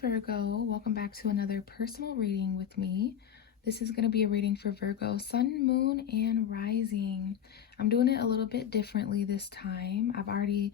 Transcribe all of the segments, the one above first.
Virgo, welcome back to another personal reading with me. This is going to be a reading for Virgo, Sun, Moon, and Rising. I'm doing it a little bit differently this time. I've already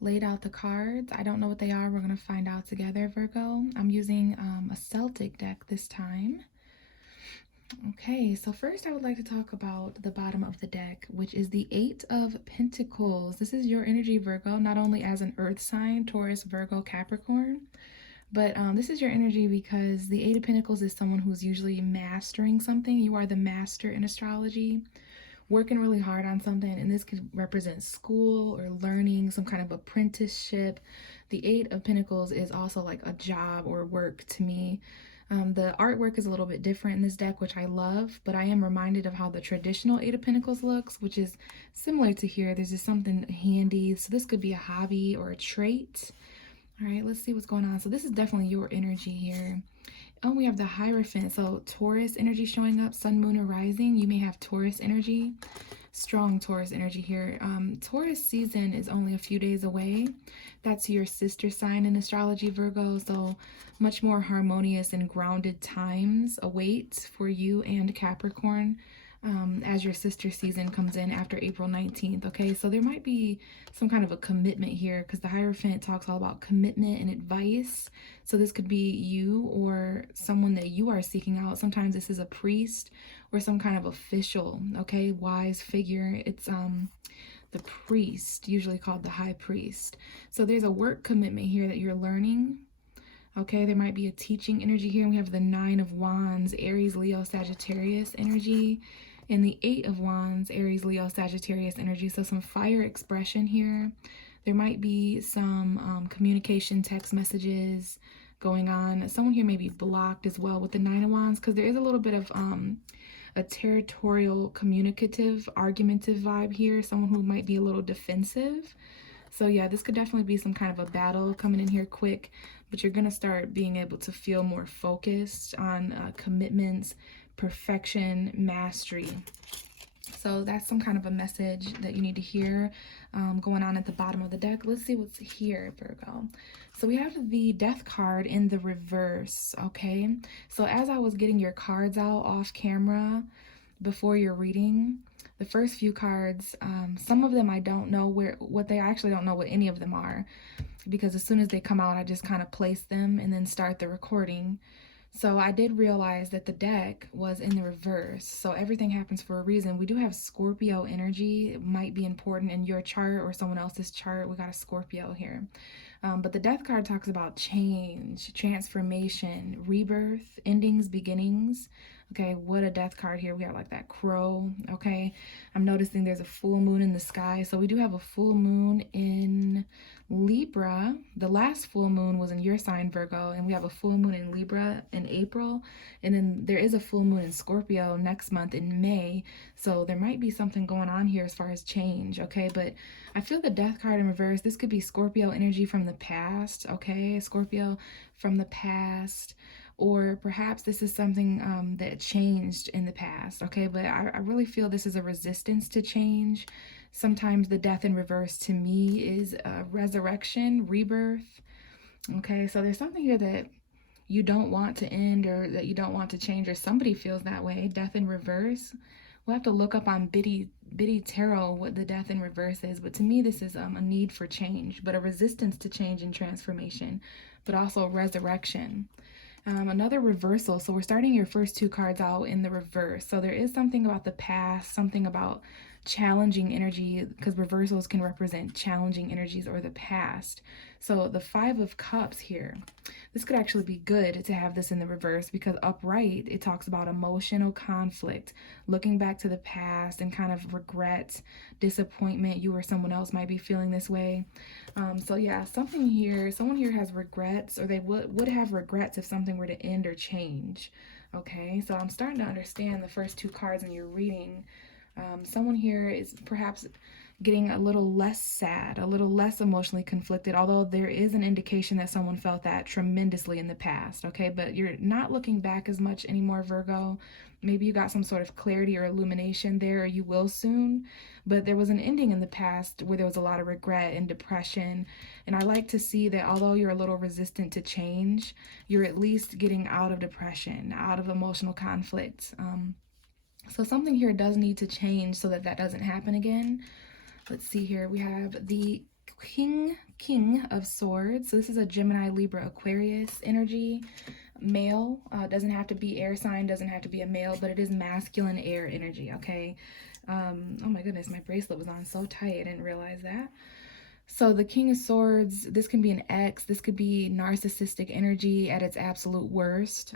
laid out the cards. I don't know what they are. We're going to find out together, Virgo. I'm using a Celtic deck this time. Okay, so first I would like to talk about the bottom of the deck, which is the Eight of Pentacles. This is your energy, Virgo, not only as an earth sign, Taurus, Virgo, Capricorn, but this is your energy because the Eight of Pentacles is someone who's usually mastering something. You are the master in astrology, working really hard on something, and this could represent school or learning, some kind of apprenticeship. The Eight of Pentacles is also like a job or work to me. The artwork is a little bit different in this deck, which I love, but I am reminded of how the traditional Eight of Pentacles looks, which is similar to here. There's just something handy. So this could be a hobby or a trait. All right, let's see what's going on. So this is definitely your energy here. Oh, we have the Hierophant. So Taurus energy showing up, Sun, Moon, or Rising. You may have Taurus energy, strong Taurus energy here. Taurus season is only a few days away. That's your sister sign in astrology, Virgo. So much more harmonious and grounded times await for you and Capricorn as your sister season comes in after April 19th. Okay, so there might be some kind of a commitment here because the Hierophant talks all about commitment and advice. So this could be you or someone that you are seeking out. Sometimes this is a priest or some kind of official, okay, wise figure. It's the priest, usually called the high priest. So there's a work commitment here that you're learning. Okay, there might be a teaching energy here. We have the Nine of Wands, Aries, Leo, Sagittarius energy, and the Eight of Wands, Aries, Leo, Sagittarius energy. So some fire expression here. There might be some communication, text messages going on. Someone here may be blocked as well with the Nine of Wands because there is a little bit of a territorial, communicative, argumentative vibe here. Someone who might be a little defensive. So yeah, this could definitely be some kind of a battle coming in here quick, but you're going to start being able to feel more focused on commitments, perfection, mastery. So that's some kind of a message that you need to hear going on at the bottom of the deck. Let's see what's here, Virgo. So we have the Death card in the reverse, okay? So as I was getting your cards out off camera before your reading, the first few cards, some of them I don't know what they actually don't know what any of them are, because as soon as they come out, I just kind of place them and then start the recording. So I did realize that the deck was in the reverse. So everything happens for a reason. We do have Scorpio energy. It might be important in your chart or someone else's chart. We got a Scorpio here. But the Death card talks about change, transformation, rebirth, endings, beginnings. Okay, what a Death card here. We have like that crow, okay? I'm noticing there's a full moon in the sky. So we do have a full moon in Libra. The last full moon was in your sign, Virgo, and we have a full moon in Libra in April. And then there is a full moon in Scorpio next month in May. So there might be something going on here as far as change, okay? But I feel the Death card in reverse. This could be Scorpio energy from the past, okay? Scorpio from the past. Or perhaps this is something that changed in the past, okay? But I really feel this is a resistance to change. Sometimes the Death in reverse to me is resurrection, rebirth, okay? So there's something here that you don't want to end or that you don't want to change, or somebody feels that way. Death in reverse. We'll have to look up on Biddy Tarot what the Death in reverse is, but to me this is a need for change, but a resistance to change and transformation, but also resurrection. Another reversal. So we're starting your first two cards out in the reverse. So there is something about the past, something about challenging energy, because reversals can represent challenging energies or the past. So the Five of Cups here, this could actually be good to have this in the reverse, because upright it talks about emotional conflict, looking back to the past and kind of regret, disappointment. You or someone else might be feeling this way. So yeah, someone here has regrets, or they would have regrets if something were to end or change. Okay, so I'm starting to understand the first two cards in your reading. Someone here is perhaps getting a little less sad, a little less emotionally conflicted, although there is an indication that someone felt that tremendously in the past, okay? But you're not looking back as much anymore, Virgo. Maybe you got some sort of clarity or illumination there, or you will soon. But there was an ending in the past where there was a lot of regret and depression. And I like to see that although you're a little resistant to change, you're at least getting out of depression, out of emotional conflict. So something here does need to change so that that doesn't happen again. Let's see here. We have the King of Swords. So this is a Gemini, Libra, Aquarius energy. Male, doesn't have to be air sign, doesn't have to be a male, but it is masculine air energy, okay? Oh my goodness, my bracelet was on so tight, I didn't realize that. So the King of Swords, this can be an ex, this could be narcissistic energy at its absolute worst.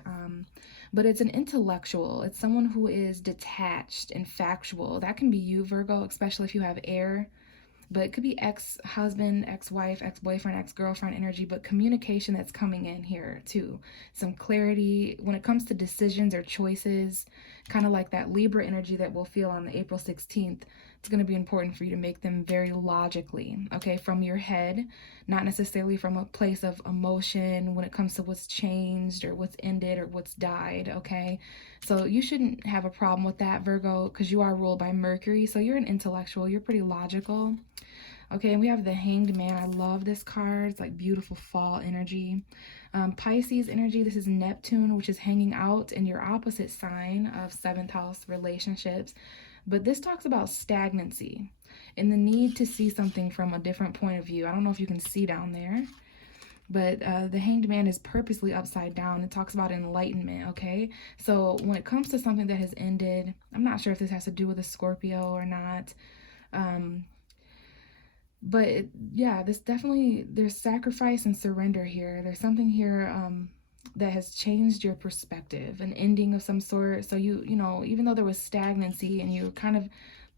But it's an intellectual. It's someone who is detached and factual. That can be you, Virgo, especially if you have air. But it could be ex-husband, ex-wife, ex-boyfriend, ex-girlfriend energy, but communication that's coming in here too. Some clarity when it comes to decisions or choices, kind of like that Libra energy that we'll feel on the April 16th. It's going to be important for you to make them very logically, okay, from your head, not necessarily from a place of emotion when it comes to what's changed or what's ended or what's died, okay? So you shouldn't have a problem with that, Virgo, because you are ruled by Mercury. So you're an intellectual, you're pretty logical. Okay, and we have the Hanged Man. I love this card. It's like beautiful fall energy. Pisces energy, this is Neptune, which is hanging out in your opposite sign of 7th house relationships. But this talks about stagnancy and the need to see something from a different point of view. I don't know if you can see down there, but the Hanged Man is purposely upside down. It talks about enlightenment, okay? So when it comes to something that has ended, I'm not sure if this has to do with a Scorpio or not. But yeah, this definitely, there's sacrifice and surrender here. There's something here that has changed your perspective, an ending of some sort. So you know, even though there was stagnancy and you kind of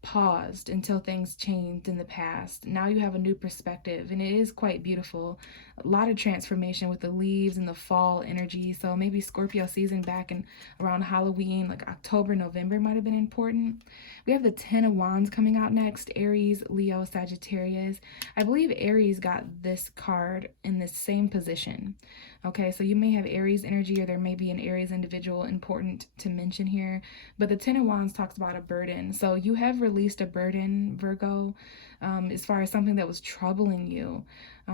paused until things changed in the past, now you have a new perspective, and it is quite beautiful. A lot of transformation with the leaves and the fall energy. So maybe Scorpio season back in around Halloween, like October, November might have been important. We have the 10 of Wands coming out next. Aries, Leo, Sagittarius. I believe Aries got this card in the same position. Okay, so you may have Aries energy, or there may be an Aries individual important to mention here. But the 10 of Wands talks about a burden. So you have released a burden, Virgo, as far as something that was troubling you.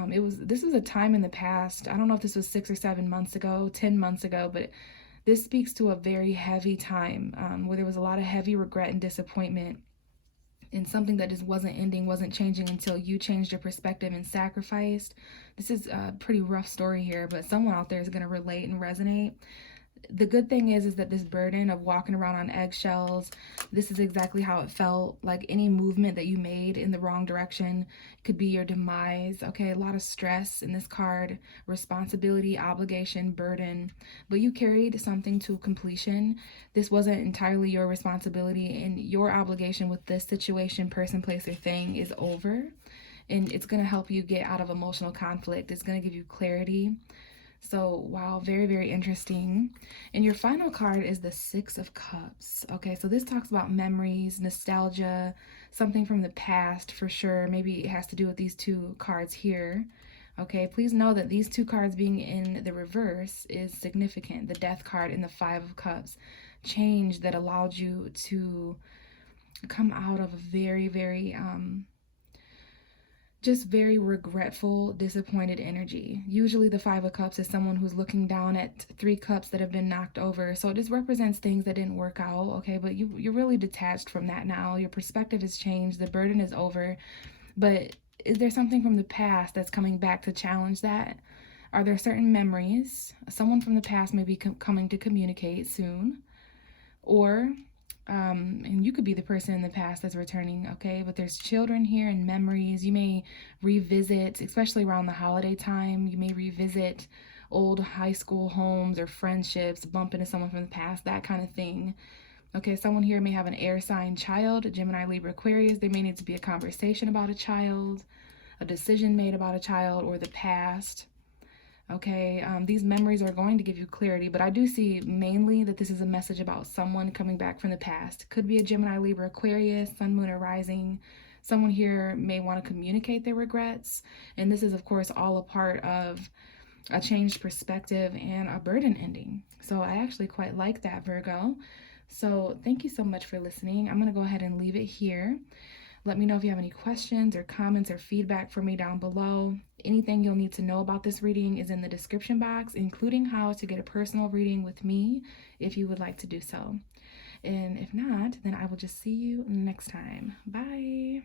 This was a time in the past. I don't know if this was 6 or 7 months ago, 10 months ago, but this speaks to a very heavy time where there was a lot of heavy regret and disappointment, and something that just wasn't ending, wasn't changing until you changed your perspective and sacrificed. This is a pretty rough story here, but someone out there is going to relate and resonate. The good thing is that this burden of walking around on eggshells, this is exactly how it felt. Like any movement that you made in the wrong direction could be your demise. Okay, a lot of stress in this card, responsibility, obligation, burden, but you carried something to completion. This wasn't entirely your responsibility, and your obligation with this situation, person, place, or thing is over. And it's going to help you get out of emotional conflict. It's going to give you clarity. So, wow, very, very interesting. And your final card is the Six of Cups. Okay, so this talks about memories, nostalgia, something from the past for sure. Maybe it has to do with these two cards here. Okay, please know that these two cards being in the reverse is significant. The Death card and the Five of Cups. Change that allowed you to come out of a very, very just very regretful, disappointed energy. Usually the Five of Cups is someone who's looking down at 3 cups that have been knocked over. So it just represents things that didn't work out, okay? But you're really detached from that now. Your perspective has changed. The burden is over. But is there something from the past that's coming back to challenge that? Are there certain memories? Someone from the past may be coming to communicate soon. Or and you could be the person in the past that's returning, okay? But there's children here and memories. You may revisit, especially around the holiday time, you may revisit old high school homes or friendships, bump into someone from the past, that kind of thing. Okay, someone here may have an air sign child, Gemini, Libra, Aquarius. There may need to be a conversation about a child, a decision made about a child, or the past. Okay, these memories are going to give you clarity, but I do see mainly that this is a message about someone coming back from the past. Could be a Gemini, Libra, Aquarius, Sun, Moon, or Rising. Someone here may want to communicate their regrets, and this is, of course, all a part of a changed perspective and a burden ending. So I actually quite like that, Virgo. So thank you so much for listening. I'm going to go ahead and leave it here. Let me know if you have any questions or comments or feedback for me down below. Anything you'll need to know about this reading is in the description box, including how to get a personal reading with me if you would like to do so. And if not, then I will just see you next time. Bye.